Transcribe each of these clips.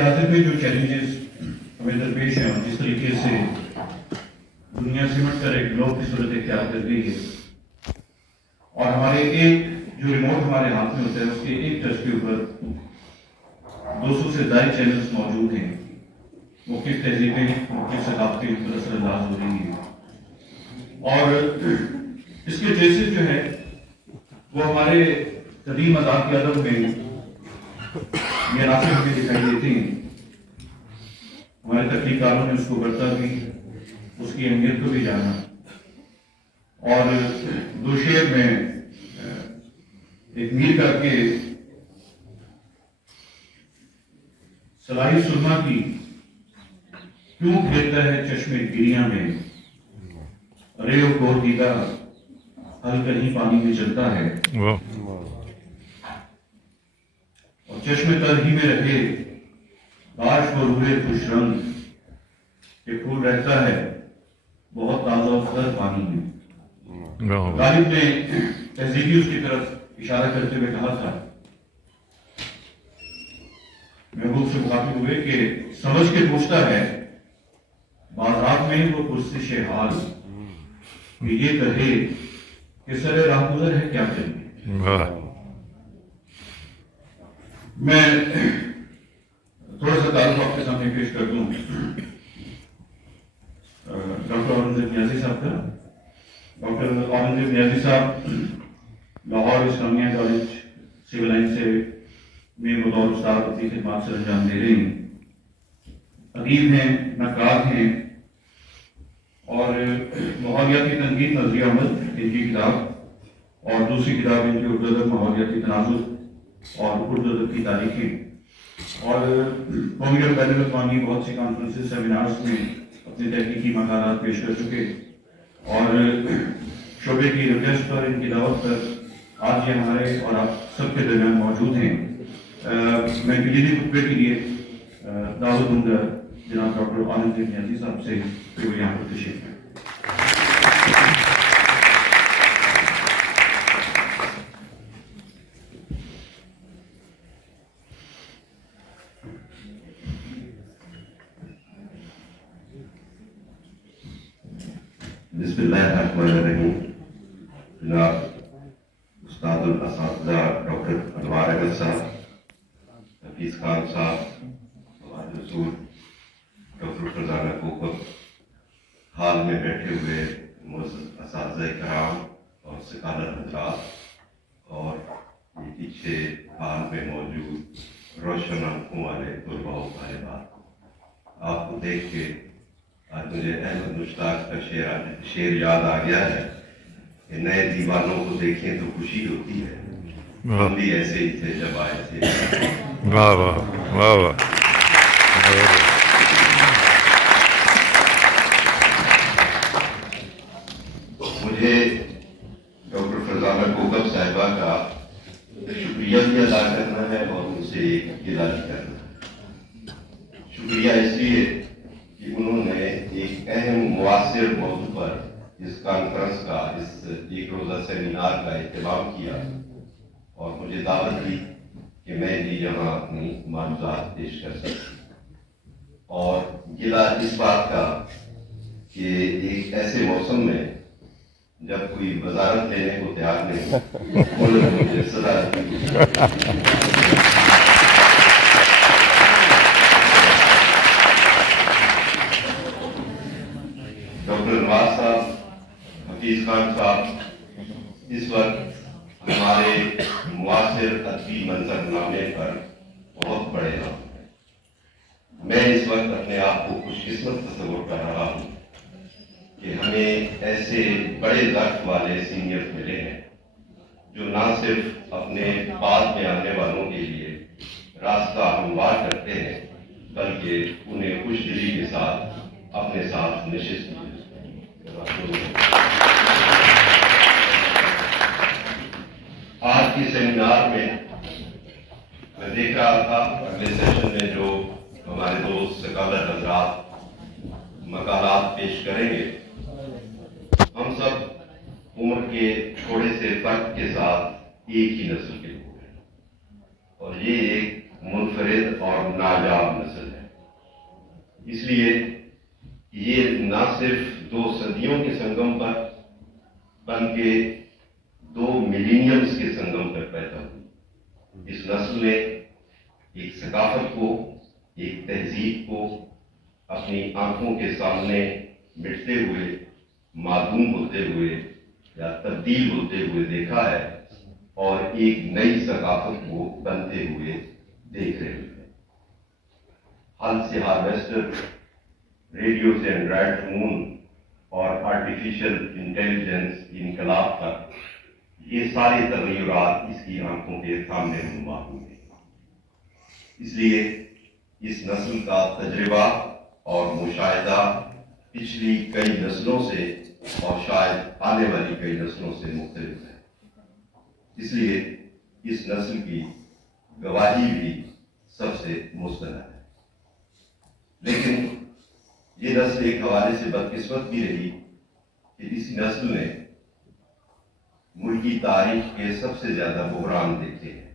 حاضر میں جو چیلنجز ہمیں درپیش ہیں جس طریقے سے دنیا سمٹ کر ایک گلوب کی صورت اختیار کر گئی ہے اور ہمارے ایک جو ریموٹ ہمارے ہاتھ میں ہوتا ہے اس کے ایک ٹچ کے اوپر 200 سے زائد چینلز موجود ہیں، مختلف تہذیبیں مختلف ثقافتیں پر اثر انداز ہو رہی ہیں اور اس کے ٹریسز جو ہے وہ ہمارے قدیم آزاد کے ادب میں یہ عناصر ہمیں دکھائی دیتے ہیں۔ ہمارے تخلیق کاروں نے اس کو برتا بھی، اس کی اہمیت کو بھی جانا اور دو شعر میں ایک میر کر کے سلائی سرما کی کیوں پھیرتا ہے چشمے گریاں میں، ریو کو دیدہ حل کہیں پانی میں چلتا ہے اور چشمے تر ہی میں رہے کاش وہ روئے خوش رنگ کہ پھول رہتا ہے بہت تازہ و تر پانی میں۔ غالب نے تہذیبی اس کی طرف اشارہ کرتے ہوئے کہا تھا، محبوب سے مخاطب ہوئے کہ سمجھ کے پوچھتا ہے بازار میں وہ پرسش حال کہ یہ کہے کہ سر راہ گزر ہے کیا چلیے۔ میں تھوڑا سا تعارف آپ کے سامنے پیش کر دوں ڈاکٹر اورنگزیب نیازی صاحب کا۔ ڈاکٹر اورنگزیب نیازی صاحب لاہور اسلامیہ کالج سول لائن سے میں بطور استاد اپنی خدمات سے انجام دے رہے ہیں۔ ادیب ہیں، نقاد ہیں اور ماحولیاتی تنقید نظریہ عمل ان کی کتاب اور دوسری کتاب ان کی اردو ادب ماحولیاتی تناظر اور اردو ادب کی تاریخیں اور قومی اور بین الاقوامی بہت سی کانفرنسز سیمینارز میں اپنے تحقیقی مقالات پیش کر چکے اور شعبے کی ریکویسٹ پر ان کی دعوت پر آج یہ ہمارے اور آپ سب کے درمیان موجود ہیں۔ میں کلیدی خطبے کے لیے دعوت دوں گا جناب ڈاکٹر اورنگزیب نیازی صاحب سے کہ وہ یہاں پر تشریف لائیں۔ بسم اللہ الرحمن الرحیم۔ جناب استاد الاساتذہ ڈاکٹر انوار احمد صاحب، حفیظ خان صاحب، ہمارے رسول ڈاکٹر فرزانہ کوکب، حال میں بیٹھے ہوئے معزز اساتذہ کرام اور سکالر حضرات اور یہ پیچھے حال میں موجود روشن آنکھوں والے طلباء و طالبات، آپ کو دیکھ کے آج مجھے احمد مشتاق کا شعر یاد آ گیا ہے کہ نئے دیوانوں کو دیکھیں تو خوشی ہوتی ہے، ہم بھی ایسے ہی تھے جب آئے تھے۔ واہ واہ واہ واہ۔ مجھے ڈاکٹر فرزانہ کوکب صاحبہ کا شکریہ بھی ادا کرنا ہے اور ان سے ایک گلہ بھی کرنا ہے۔ شکریہ اس لیے کہ انہوں نے ایک اہم معاصر موضوع پر اس کانفرنس کا، اس ایک روزہ سیمینار کا اہتمام کیا اور مجھے دعوت دی کہ میں بھی یہاں اپنی معلومات پیش کر سکوں، اور گلہ اس بات کا کہ ایک ایسے موسم میں جب کوئی وزارت لینے کو تیار نہیں انہوں نے مجھے صدارت دی۔ ڈاکٹر انوار صاحب، حفیظ خان صاحب اس وقت ہمارے معاصر ادبی منظرنامے پر بہت بڑے نام ہیں۔ میں اس وقت اپنے آپ کو خوش قسمت تصور کر رہا ہوں کہ ہمیں ایسے بڑے ظرف والے سینئر ملے ہیں جو نہ صرف اپنے بعد میں آنے والوں کے لیے راستہ ہموار کرتے ہیں بلکہ انہیں خوش دلی کے ساتھ اپنے ساتھ نشست بھی۔ آج کی سیمینار میں دیکھ رہا تھا اگلے سیشن میں جو ہمارے دوست سکالر حضرات مقالات پیش کریں گے، ہم سب عمر کے تھوڑے سے فرق کے ساتھ ایک ہی نسل کے لوگ ہیں اور یہ ایک منفرد اور نایاب نسل ہے۔ اس لیے یہ نہ صرف 2 صدیوں کے سنگم پر بلکہ 2 ملینیمز کے سنگم پر پیدا ہوئی۔ اس نسل نے ایک ثقافت کو، ایک تہذیب کو اپنی آنکھوں کے سامنے مٹتے ہوئے، معدوم ہوتے ہوئے یا تبدیل ہوتے ہوئے دیکھا ہے، اور ایک نئی ثقافت کو بنتے ہوئے دیکھ رہے ہیں۔ ہل سے ہارویسٹر، ریڈیو سے اینڈرائڈ فون اور آرٹیفیشل انٹیلیجنس کی انقلاب تک یہ سارے تغیرات اس کی آنکھوں کے سامنے نما ہوئے۔ اس لیے اس نسل کا تجربہ اور مشاہدہ پچھلی کئی نسلوں سے اور شاید آنے والی کئی نسلوں سے مختلف ہے۔ اس لیے اس نسل کی گواہی بھی سب سے مستند ہے۔ لیکن یہ نسل ایک حوالے سے بدقسمت بھی رہی کہ اسی نسل نے ملکی تاریخ کے سب سے زیادہ بحران دیکھے ہیں۔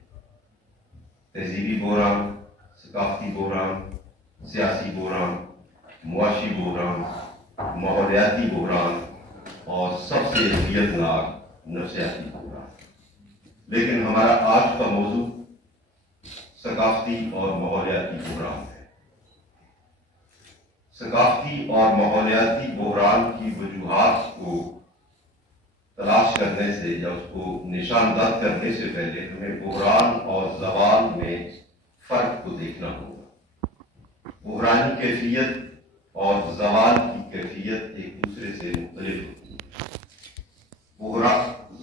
تہذیبی بحران، ثقافتی بحران، سیاسی بحران، معاشی بحران، ماحولیاتی بحران اور سب سے اذیتناک نفسیاتی بحران۔ لیکن ہمارا آج کا موضوع ثقافتی اور ماحولیاتی بحران ہے۔ ثقافتی اور ماحولیاتی بحران کی وجوہات کو تلاش کرنے سے یا اس کو نشاندہ کرنے سے پہلے ہمیں بحران اور زوال میں فرق کو دیکھنا ہوگا۔ بحران کی کیفیت اور زوال کی کیفیت ایک دوسرے سے مختلف ہوتی ہے۔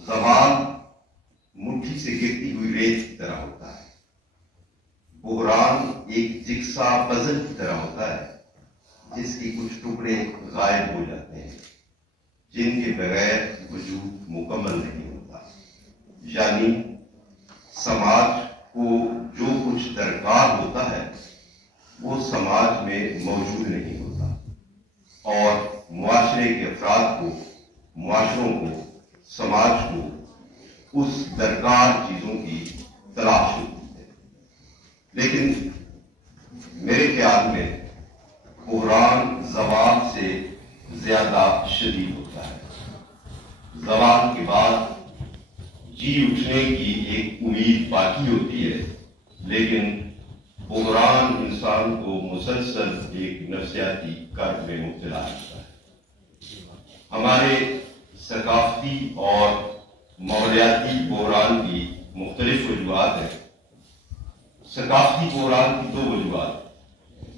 زوال مٹھی سے گرتی ہوئی ریت کی طرح ہوتا ہے۔ بحران ایک جگسا پزل کی طرح ہوتا ہے جس کے کچھ ٹکڑے غائب ہو جاتے ہیں، جن کے بغیر وجود مکمل نہیں ہوتا۔ یعنی سماج کو جو کچھ درکار ہوتا ہے وہ سماج میں موجود نہیں ہوتا، اور معاشرے کے افراد کو، معاشروں کو، سماج کو اس درکار چیزوں کی تلاش ہوتی ہے۔ لیکن میرے خیال میں بحران زوال سے زیادہ شدید ہوتا ہے۔ زوال کے بعد جی اٹھنے کی ایک امید باقی ہوتی ہے، لیکن بحران انسان کو مسلسل ایک نفسیاتی کرب میں مبتلا کرتا ہے۔ ہمارے ثقافتی اور ماحولیاتی بحران کی مختلف وجوہات ہیں۔ ثقافتی بحران کی 2 وجوہات،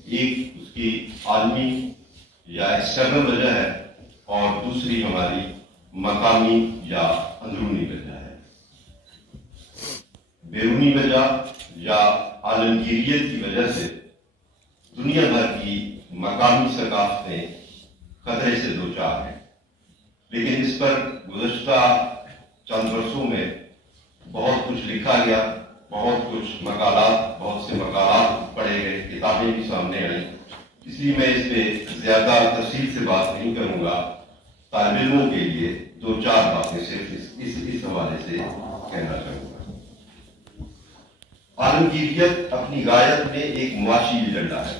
ایک اس کی عالمی یا ایکسٹرنل وجہ ہے اور دوسری ہماری مقامی یا اندرونی وجہ ہے۔ بیرونی وجہ یا عالمگیریت کی وجہ سے دنیا بھر کی مقامی ثقافتیں خطرے سے دوچار ہیں، لیکن اس پر گزشتہ چند برسوں میں بہت کچھ لکھا گیا، بہت سے مقالات پڑھے گئے، کتابیں بھی سامنے آئیں۔ اس لیے میں اس پہ زیادہ تفصیل سے بات نہیں کروں گا۔ طالب علموں کے لیے 2-4 باتیں صرف اس حوالے سے کہنا چاہوں گا۔ عالمگیریت اپنی غایت میں ایک معاشی ایجنڈا ہے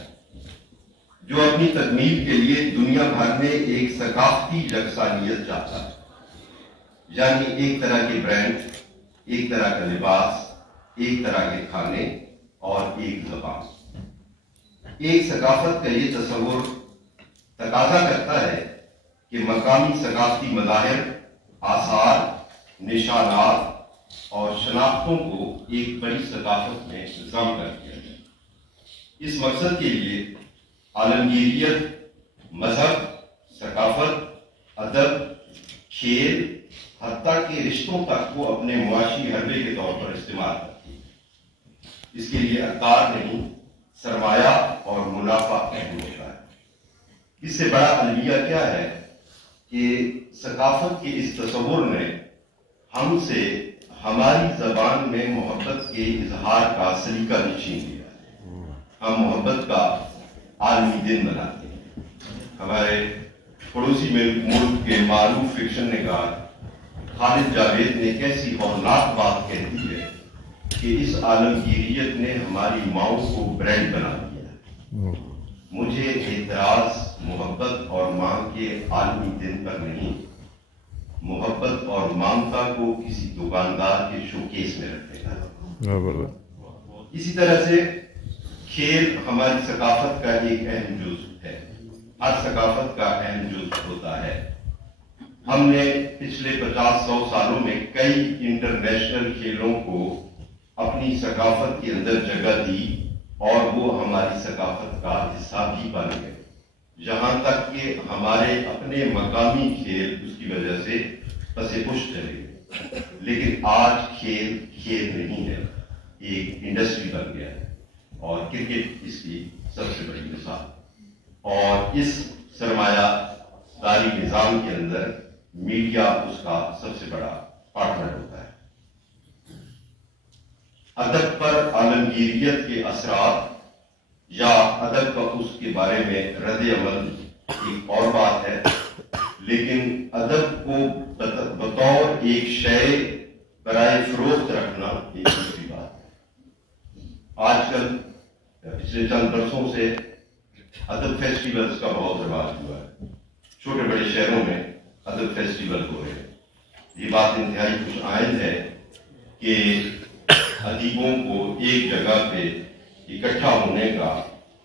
جو اپنی تکمیل کے لیے دنیا بھر میں ایک ثقافتی یکسانیت چاہتا ہے، یعنی ایک طرح کے برانڈ، ایک طرح کا لباس، ایک طرح کے کھانے اور ایک زبان۔ ایک ثقافت کا یہ تصور تقاضا کرتا ہے کہ مقامی ثقافتی مظاہر، آثار، نشانات اور شناختوں کو ایک بڑی ثقافت میں ضم کر دیا جائے۔ اس مقصد کے لیے عالمگیریت مذہب، ثقافت، ادب، کھیل، حتیٰ کہ رشتوں تک کو اپنے معاشی حربے کے طور پر استعمال کرتی ہے۔ اس کے لیے اقدار نہیں، سرمایہ اور منافع اہم ہوتا ہے۔ اس سے بڑا المیہ کیا ہے کہ ثقافت کے اس تصور نے ہم سے ہماری زبان میں محبت کے اظہار کا سلیقہ بھی چھین لیا۔ ہم محبت کا عالمی دن مناتے ہیں۔ ہمارے پڑوسی ملک کے معروف فکشن نگار خالد جاوید نے کیسی ہولناک بات کہہ دی ہے کہ اس عالمگیریت نے ہماری ماؤں کو برینڈ بنا دیا ہے۔ مجھے اعتراض محبت اور مانگ کے عالمی دن پر نہیں، محبت اور ممتا کو کسی دکاندار کے شوکیس میں رکھنے کا۔ اسی طرح سے کھیل ہماری ثقافت کا ایک اہم جزو ہے، ہر ثقافت کا اہم جزو ہوتا ہے۔ ہم نے پچھلے 50-100 سالوں میں کئی انٹرنیشنل کھیلوں کو اپنی ثقافت کے اندر جگہ دی اور وہ ہماری ثقافت کا حصہ بھی بن گئے، یہاں تک کہ ہمارے اپنے مقامی کھیل اس کی وجہ سے پس پش چلے گئے۔ لیکن آج کھیل کھیل نہیں ہے، ایک انڈسٹری بن گیا ہے، اور کرکٹ اس کی سب سے بڑی مثال۔ اور اس سرمایہ داری نظام کے اندر میڈیا اس کا سب سے بڑا پارٹنر ہوتا ہے۔ ادب پر عالمگیریت کے اثرات یا ادب کا اس کے بارے میں رد عمل ایک اور بات ہے، لیکن ادب کو بطور ایک شے برائے فروخت رکھنا ایک دوسری بات ہے۔ آج کل پچھلے چند برسوں سے ادب فیسٹیولز کا بہت رواج ہوا ہے، چھوٹے بڑے شہروں میں ادب فیسٹیول ہو رہے ہیں۔ یہ بات انتہائی خوش آئند ہے کہ ادیبوں کو ایک جگہ پہ اکٹھا ہونے کا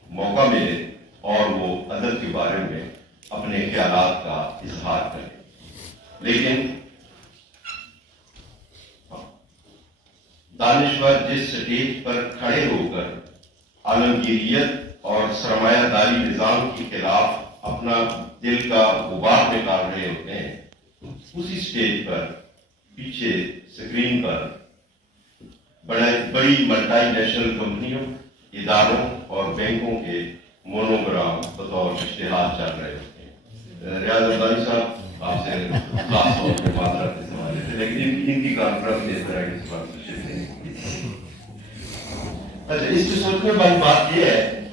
موقع ملے اور وہ ادب کے بارے میں اپنے خیالات کا اظہار کریں۔ لیکن دانشور جس سٹیج پر کھڑے ہو کر عالمگیریت اور سرمایہ داری نظام کے خلاف اپنا دل کا غبار نکال رہے ہوتے ہیں، اسی سٹیج پر پیچھے سکرین پر بڑی ملٹی نیشنل کمپنیوں، اداروں اور بینکوں کے مونوگرام بطور اشتہار چل رہے ہوتے ہیں۔ ریاض الدانی صاحب آپ سے خاص طور پہ معذرت کے سوال تھے، لیکن ان کی کانفرنس اس طرح کی اسپانسرشپ نہیں کی۔ اچھا، اس سے سوچنے والی بات یہ ہے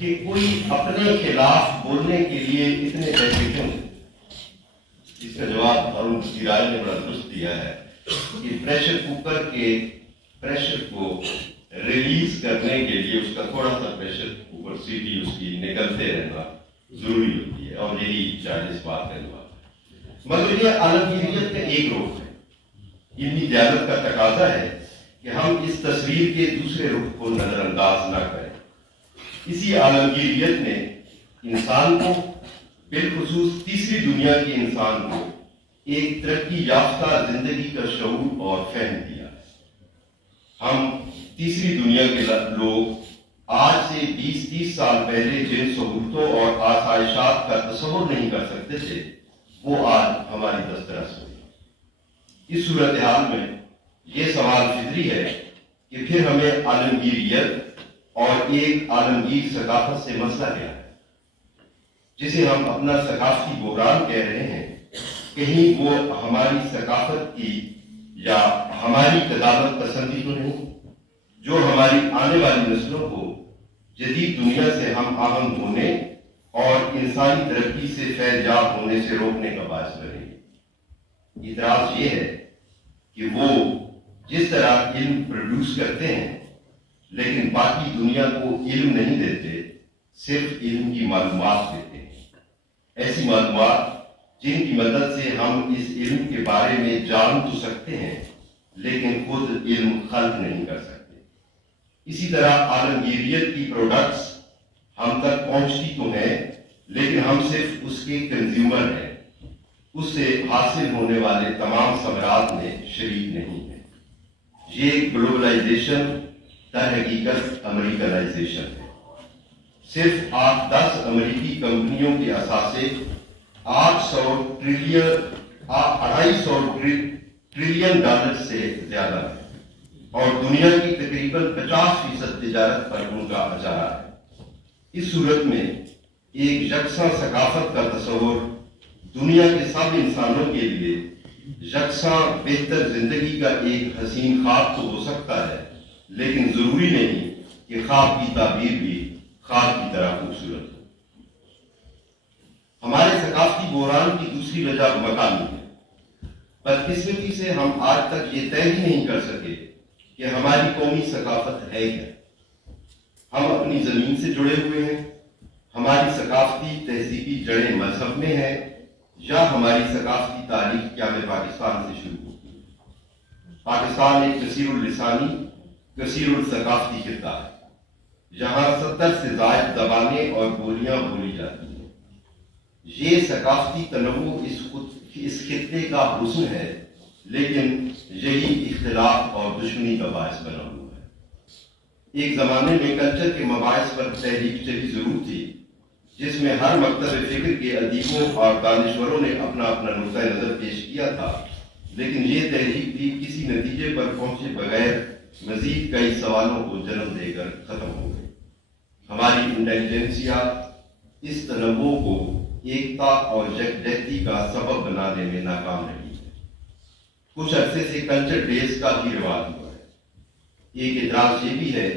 کہ کوئی اپنے خلاف بولنے کے لیے اتنے پیسے کیوں؟ اس کا جواب ارون کی رائے نے بڑا درست دیا ہے کہ پریشر کوکر کے پریشر کو ریلیز کرنے کے لیے اس کا تھوڑا سا پریشر اوپر سیٹی اس کی نکلتے رہنا ضروری ہوتی ہے، اور یہی شاید اس بات کا جواب۔ مگر یہ عالمگیریت کا ایک رخ ہے۔ علمی دیانت کا تقاضا ہے کہ ہم اس تصویر کے دوسرے رخ کو نظر انداز نہ کریں۔ اسی عالمگیریت نے انسان کو، بالخصوص تیسری دنیا کے انسان کو، ایک ترقی یافتہ زندگی کا شعور اور فہم دیا۔ ہم تیسری دنیا کے لوگ آج سے 20-30 سال پہلے جن سہولتوں اور آسائشات کا تصور نہیں کر سکتے تھے، وہ آج ہماری دسترس ہوئی۔ اس صورتحال میں یہ سوال فطری ہے کہ پھر ہمیں عالمگیریت اور ایک عالمگیر ثقافت سے مسئلہ کیا ہے، جسے ہم اپنا ثقافتی بحران کہہ رہے ہیں۔ کہیں وہ ہماری ثقافت کی یا ہماری قدامت پسندی تو نہیں، جو ہماری آنے والی نسلوں کو جدید دنیا سے ہم آہنگ ہونے اور انسانی ترقی سے فیض یاب ہونے سے روکنے کا باعث بنے گی۔ اعتراض یہ ہے کہ وہ جس طرح علم پروڈیوس کرتے ہیں لیکن باقی دنیا کو علم نہیں دیتے، صرف علم کی معلومات دیتے ہیں، ایسی معلومات جن کی مدد سے ہم اس علم کے بارے میں جان تو سکتے ہیں لیکن خود علم خلق نہیں کر سکتے۔ اسی طرح عالمگیریت کی پروڈکٹس ہم تک پہنچتی تو ہیں لیکن ہم صرف اس کے کنزیومر ہیں، اس سے حاصل ہونے والے تمام ثمرات میں شریک نہیں ہیں۔ یہ گلوبلائزیشن در حقیقت امریکنائزیشن ہے۔ صرف 8-10 امریکی کمپنیوں کے اثاثے 250 ٹریلین ڈالر سے زیادہ ہے اور دنیا کی تقریباً 50% تجارت پر ان کا اجارہ ہے۔ اس صورت میں ایک یکساں ثقافت کا تصور دنیا کے سب انسانوں کے لیے یکساں بہتر زندگی کا ایک حسین خواب تو ہو سکتا ہے، لیکن ضروری نہیں کہ خواب کی تعبیر بھی خواب کی طرح خوبصورت ہو۔ ہمارے ثقافتی بحران کی دوسری وجہ مقامی ہے۔ بدقسمتی سے ہم آج تک یہ طے ہی نہیں کر سکے کہ ہماری قومی ثقافت ہے کیا۔ ہم اپنی زمین سے جڑے ہوئے ہیں، ہماری ثقافتی تہذیبی جڑیں مذہب میں ہیں، یا ہماری ثقافتی تاریخ کیا میں پاکستان سے شروع ہوتی ہے۔ پاکستان ایک کثیر اللسانی، کثیر الثقافتی خطہ ہے، جہاں 70 سے زائد زبانیں اور بولیاں بولی جاتی ہیں۔ یہ ثقافتی تنوع اس خطے کا حسن ہے، لیکن یہی اختلاف اور دشمنی کا باعث بنا ہوا ہے۔ ایک زمانے میں کلچر کے مباحث پر تحریک چلی ضرور تھی، جس میں ہر مکتب فکر کے ادیبوں اور دانشوروں نے اپنا اپنا نقطۂ نظر پیش کیا تھا، لیکن یہ تحریک بھی کسی نتیجے پر پہنچے بغیر مزید کئی سوالوں کو جنم دے کر ختم ہو گئی۔ ہماری انٹیلیجنسیا اس تنوع کو ایکتا اور یکجہتی کا سبب بنانے میں ناکام رہی ہے۔ کچھ عرصے سے کلچر ڈیز کا بھی رواج ہوا ہے۔ ایک اعتراض یہ بھی ہے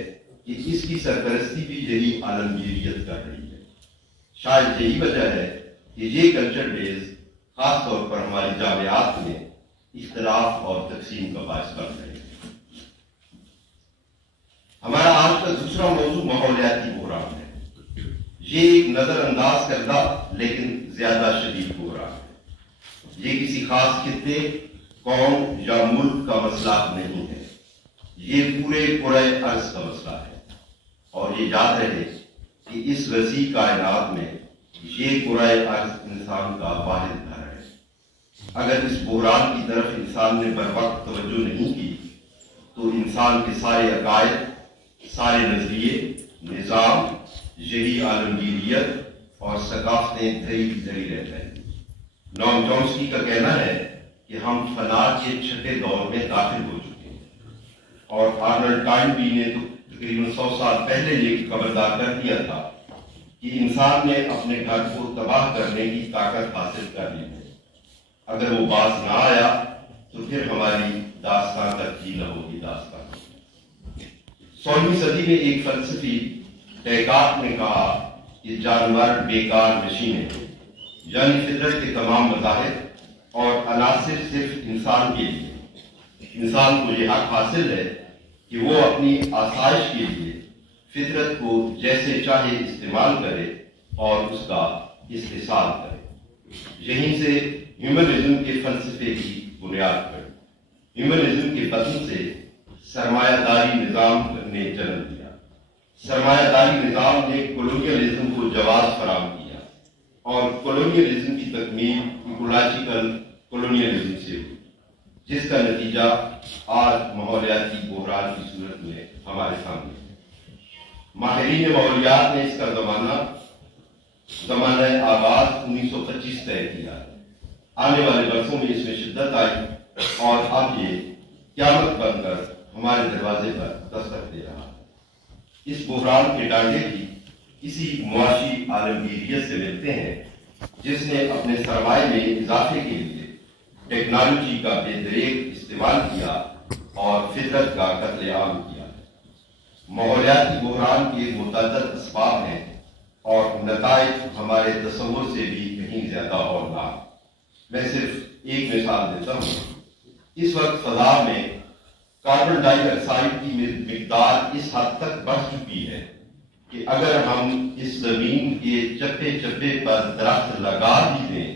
کہ اس کی سرپرستی بھی یہی عالمگیریت کر رہی ہے۔ شاید یہی وجہ ہے کہ یہ کلچر ڈیز خاص طور پر ہماری جامعات میں اختلاف اور تقسیم کا باعث بن رہے ہیں۔ ہمارا آج کا دوسرا موضوع ماحولیاتی بحران ہے۔ یہ ایک نظر انداز کردہ لیکن زیادہ شدید بحران ہے۔ یہ کسی خاص خطے، قوم یا ملک کا مسئلہ نہیں ہے، یہ پورے کرۂ ارض کا مسئلہ ہے۔ اور یہ یاد رہے کہ اس وسیع کائنات میں یہ کرۂ ارض انسان کا واحد گھر ہے۔ اگر اس بحران کی طرف انسان نے بر وقت توجہ نہیں کی تو انسان کے سارے عقائد، سارے نظریے، نظام، یہی عالمگیریت اور ثقافتیں دھری دھری رہ جائیں گی۔ نوم چومسکی کا کہنا ہے کہ ہم فنا کے چھٹے دور میں داخل ہو چکے ہیں، اور آرنلڈ ٹائنبی نے تو تقریباً 100 سال پہلے یہ خبردار کر دیا تھا کہ انسان نے اپنے گھر کو تباہ کرنے کی طاقت حاصل کر لی ہے۔ اگر وہ باز نہ آیا تو پھر ہماری داستان تک ہی نہ ہوگی داستان۔ 16ویں صدی میں ایک فلسفی ڈیکارٹ نے کہا کہ جانور بیکار مشینیں ہیں، یعنی فطرت کے تمام مظاہر اور عناصر صرف انسان کے لیے۔ انسان کو یہ حق حاصل ہے کہ وہ اپنی آسائش کے لیے فطرت کو جیسے چاہے استعمال کرے اور اس کا استحصال کرے۔ یہیں سے ہیومنزم کے فلسفے کی بنیاد پڑی۔ ہیومنزم کے بدن سے سرمایہ داری نظام نے جنم دیا۔ سرمایہ داری نظام نے کولونیلزم کو جواز فراہم کیا، اور کولونیلزم کی تکمیل ایکولوجیکل کولونیلزم سے ہوئی، جس کا نتیجہ آج ماحولیاتی بحران کی صورت میں ہمارے سامنے ہے۔ ماہرین ماحولیات نے اس کا زمانہ آغاز 1925 طے کیا۔ آنے والے برسوں میں اس میں شدت آئی اور اب یہ قیامت بن کر ہمارے دروازے پر دستک دے رہا ہے۔ اس بحران کے ڈانڈے بھی کسی معاشی عالمگیریت سے ملتے ہیں جس نے اپنے سرمایہ میں اضافے کے لیے ٹیکنالوجی کا بے دریغ استعمال کیا اور فطرت کا قتل عام کیا۔ ماحولیاتی بحران کے متعدد اسباب ہیں اور نتائج ہمارے تصور سے بھی کہیں زیادہ ہولناک۔ میں صرف ایک مثال دیتا ہوں۔ اس وقت فضا میں کاربن ڈائی آکسائڈ کی مقدار اس حد تک بڑھ چکی ہے کہ اگر ہم اس زمین کے چپے چپے پر درخت لگا بھی دیں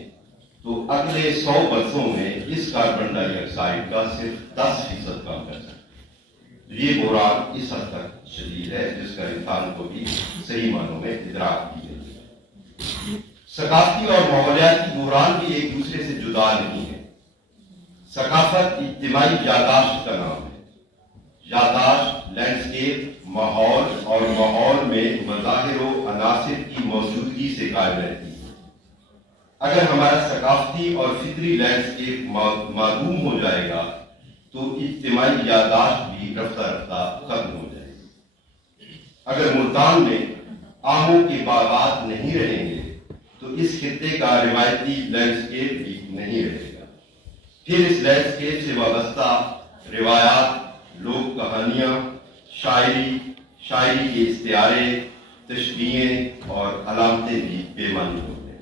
تو اگلے 100 برسوں میں اس کاربن ڈائی آکسائڈ کا صرف 10% کم کر سکتے ہیں۔ یہ بحران اس حد تک شدید ہے جس کا انسان کو بھی صحیح معنوں میں ادراک کی جاتی ہے۔ ثقافتی اور ماحولیاتی بحران بھی ایک دوسرے سے جدا نہیں ہے۔ ثقافت اجتماعی یاداشت کا نام ہے۔ یاداشت لینڈسکیپ، ماحول اور ماحول میں مظاہر و عناصر کی موجودگی سے قائم رہتی ہے۔ اگر ہمارا ثقافتی اور فطری لینڈسکیپ معدوم ہو جائے گا تو اجتماعی یاداشت بھی رفتہ رفتہ ختم ہو جائے گی۔ اگر ملتان میں آموں کے باغات نہیں رہیں گے تو اس خطے کا روایتی لینڈسکیپ بھی نہیں رہے گا۔ پھر اس لینڈسکیپ سے وابستہ روایات، لوک کہانیاں، شاعری کے استعارے، تشبیہیں اور علامتیں بھی بے معنی ہوتے ہیں۔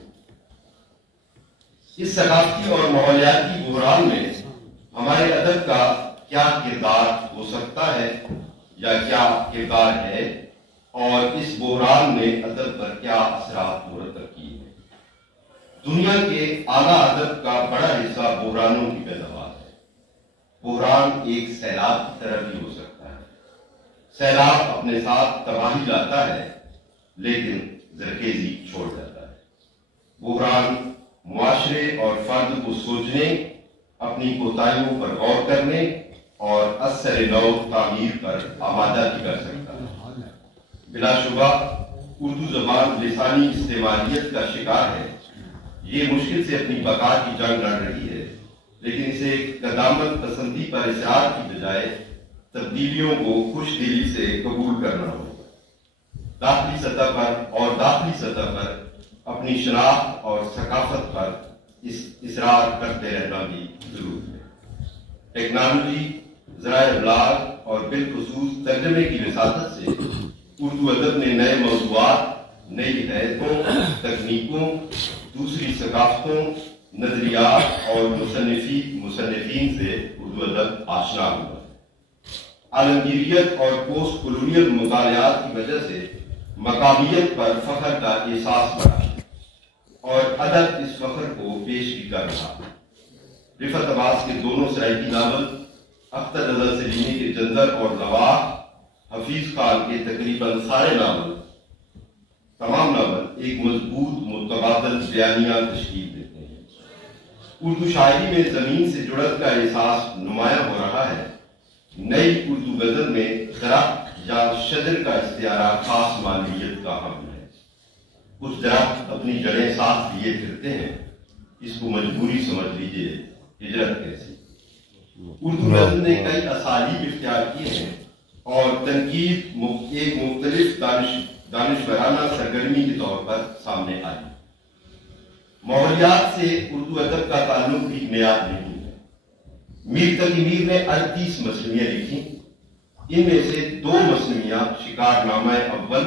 اس ثقافتی اور ماحولیاتی بحران میں ہمارے ادب کا کیا کردار ہو سکتا ہے یا کیا کردار ہے، اور اس بحران نے ادب پر کیا اثرات مرتب کیے ہیں۔ دنیا کے اعلیٰ ادب کا بڑا حصہ بحرانوں کی پیداوار ہے۔ بحران ایک سیلاب کی طرح بھی ہو سکتا ہے۔ سیلاب اپنے ساتھ تباہی لاتا ہے لیکن زرخیزی چھوڑ جاتا ہے۔ بحران معاشرے اور فرد کو سوچنے، اپنی کوتاہیوں پر غور کرنے اور اثر نو تعمیر پر آمادہ بھی کر سکتا ہے۔ بلا شبہ اردو زبان لسانی استعمالیت کا شکار ہے۔ یہ مشکل سے اپنی بقا کی جنگ لڑ رہی ہے، لیکن اسے قدامت پسندی پر اصرار کی بجائے تبدیلیوں کو خوش دلی سے قبول کرنا ہوگا۔ داخلی سطح پر اپنی شناخت اور ثقافت پر اصرار کرتے رہنا بھی ضروری ہے۔ ٹیکنالوجی، ذرائع ابلاغ اور بالخصوص ترجمے کی وساطت سے اردو ادب نے نئے موضوعات، نئی حیتوں، تکنیکوں، دوسری ثقافتوں، نظریات اور مصنفین سے اردو ادب آشنا ہوا۔ عالمگیریت اور پوسٹ کولونیل مطالعات کی وجہ سے مقامیت پر فخر کا احساس بڑھا اور ادب اس فخر کو پیش بھی کر رہا۔ رفعت عباس کے دونوں سرائیکی ناول، اختر رضا سلیمی کے جندر اور لواح، حفیظ خان کے تقریباً سارے تمام ناول ایک مضبوط متبادل بیانیہ تشکیل دیتے ہیں۔ اردو شاعری میں زمین سے جڑت کا احساس نمایاں ہو رہا ہے۔ نئی اردو غزل میں درخت یا شجر کا استعارہ خاص معنویت کا حامل ہے۔ کچھ درخت اپنی جڑیں ساتھ لیے پھرتے ہیں، اس کو مجبوری سمجھ لیجیے، ہجرت کیسی۔ اردو غزل نے کئی اسالیب اختیار کیے ہیں اور تنقید ایک مختلف دانشورانہ سرگرمی کے طور پر سامنے آئی۔ ماحولیات سے اردو ادب کا تعلق بھی نیا نہیں ہے۔ میر تقی میر نے 38 مصنوعیاں لکھی، ان میں سے 2 مصنوعیاں شکار نامہ اول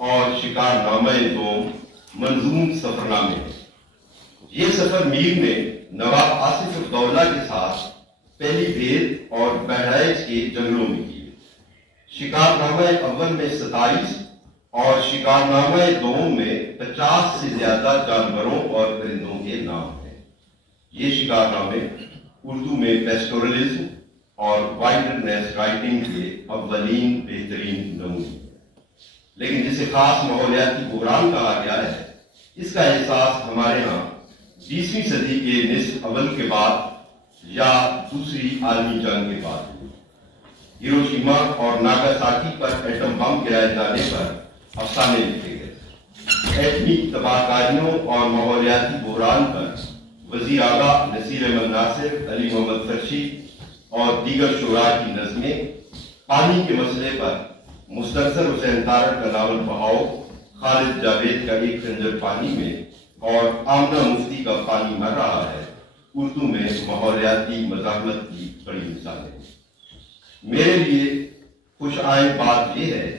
اور شکار نامہ دوم منظوم سفرنامے ہیں۔ یہ سفر میر نے نواب آصف الدولہ کے ساتھ پہلی بھید اور بہرائچ کے جنگلوں میں کیے۔ شکار نامہ اول میں 27 اور شکار نامہ دوم میں 50 سے زیادہ جانوروں اور پرندوں کے نام ہیں۔ یہ شکار نامے اردو میں پیسٹورلزم اور وائلڈنیس رائٹنگ کے اولین بہترین نمونے ہیں، لیکن جسے خاص ماحولیاتی بحران کہا گیا ہے، اس کا احساس ہمارے ہاں 20ویں صدی کے نصف اول کے بعد یا دوسری عالمی جنگ کے بعد ہوئی۔ ہیروشیما اور ناگاساکی پر ایٹم بم گرائے جانے پر افسانے لکھے گئے۔ ایٹمی تباہ کاریوں اور ماحولیاتی بحران پر وزیر اعلیٰ نصیر احمد ناصر، علی محمد فرشی اور دیگر شعراء کی نظمیں، پانی کے مسئلے پر مستنصر حسین تارڑ کا ناول بہاؤ، خالد جاوید کا ایک خنجر پانی میں اور آمنہ مفتی کا پانی مر رہا ہے، اردو میں ماحولیاتی مزاحمت کی بڑی مثالیں ہیں۔ میرے لیے خوش آئیں بات یہ ہے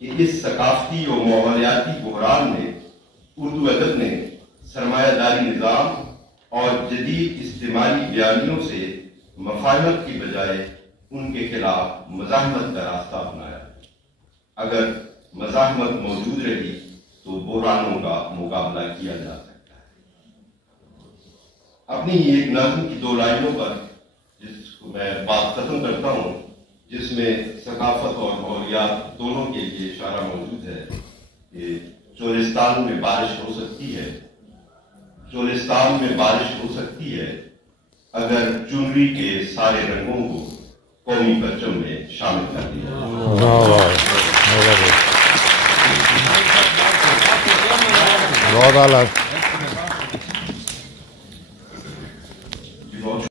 کہ اس ثقافتی و ماحولیاتی بحران میں اردو ادب نے سرمایہ داری نظام اور جدید استعمالی بیانیوں سے مفاہمت کی بجائے ان کے خلاف مزاحمت کا راستہ اپنایا۔ اگر مزاحمت موجود رہی تو بحرانوں کا مقابلہ کیا جا سکتا ہے۔ اپنی ہی ایک نظم کی 2 لائنوں پر جس کو میں بات ختم کرتا ہوں، جس میں ثقافت اور ماحولیات دونوں کے لیے اشارہ موجود ہے کہ چولستان میں بارش ہو سکتی ہے، چولستان میں بارش ہو سکتی ہے اگر چنری کے سارے رنگوں کو قومی پرچم میں شامل کر دیا بہت اعلیٰ۔